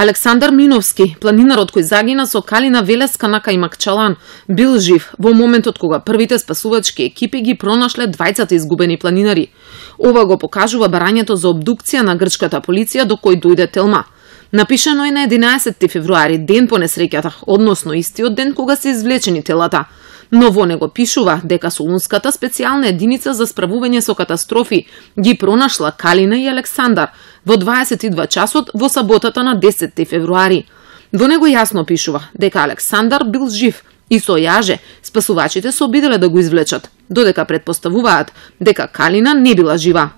Александар Миновски, планинарот кој загина со Калина Велеска на Кајмакчалан, бил жив во моментот кога првите спасувачки екипи ги пронашле двајцата изгубени планинари. Ова го покажува барањето за обдукција на грчката полиција до кој дојде Телма. Напишано е на 11 февруари, ден по несреќата, односно истиот ден кога се извлечени телата. Но во него пишува дека Солунската специјална единица за справување со катастрофи ги пронашла Калина и Александар во 22 часот во саботата на 10 февруари. Во него јасно пишува дека Александар бил жив и со јаже спасувачите се обиделе да го извлечат, додека предпоставуваат дека Калина не била жива.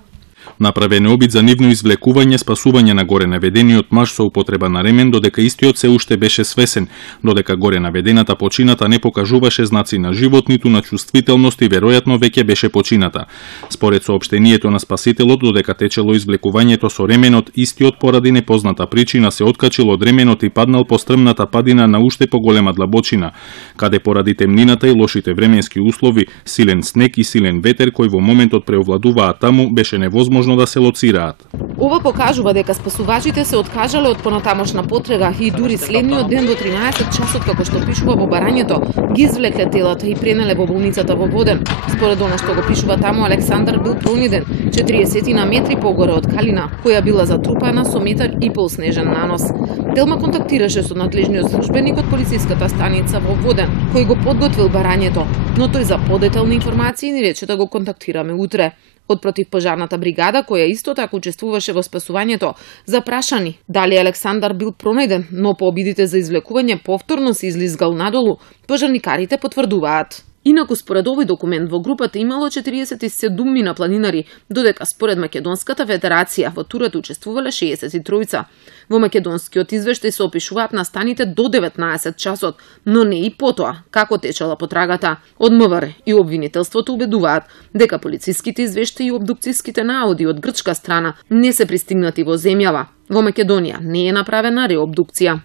Направен е обид за нивно извлекување, спасување на горе наведениот маж со употреба на ремен, додека истиот се уште беше свесен, додека горе наведената почината не покажуваше знаци на живот, ниту на чувствителност и веројатно веќе беше почината. Според соопштението на спасителот, додека течело извлекувањето со ременот, истиот поради непозната причина се откачил од ременот и паднал по стрмната падина на уште поголема длабочина, каде поради темнината и лошите временски услови, силен снег и силен ветер кој во моментот преовладуваа таму, беше невозможно да се лоцираат. Ова покажува дека спасувачите се откажале од понатамошна потрега и дури следниот ден до 13 часот, како што пишува во барањето, ги извлекле телата и пренеле во болницата во Воден. Според она што го пишува таму, Александар бил прониден 40 на метри погоре од Калина, која била затрупана со метар и пол снежен нанос. Телма контактираше со надлежниот службеник од полициската станица во Воден, кој го подготвил барањето, но тој за подетални информации ни рече да го контактираме утре. Од противпожарната бригада, која исто така учествуваше во спасувањето, запрашани дали Александар бил пронајден, но по обидите за извлекување повторно се излизгал надолу, пожарникарите потврдуваат. Инаку според овој документ во групата имало 47 планинари, додека според Македонската федерација во турата учествувале 63. Во македонскиот извештај се опишуваат настаните до 19 часот, но не и потоа како течела потрагата. Од МВР и обвинителството убедуваат дека полициските извештаи и обдукцијските наоди од грчка страна не се пристигнати во земјава. Во Македонија не е направена реобдукција.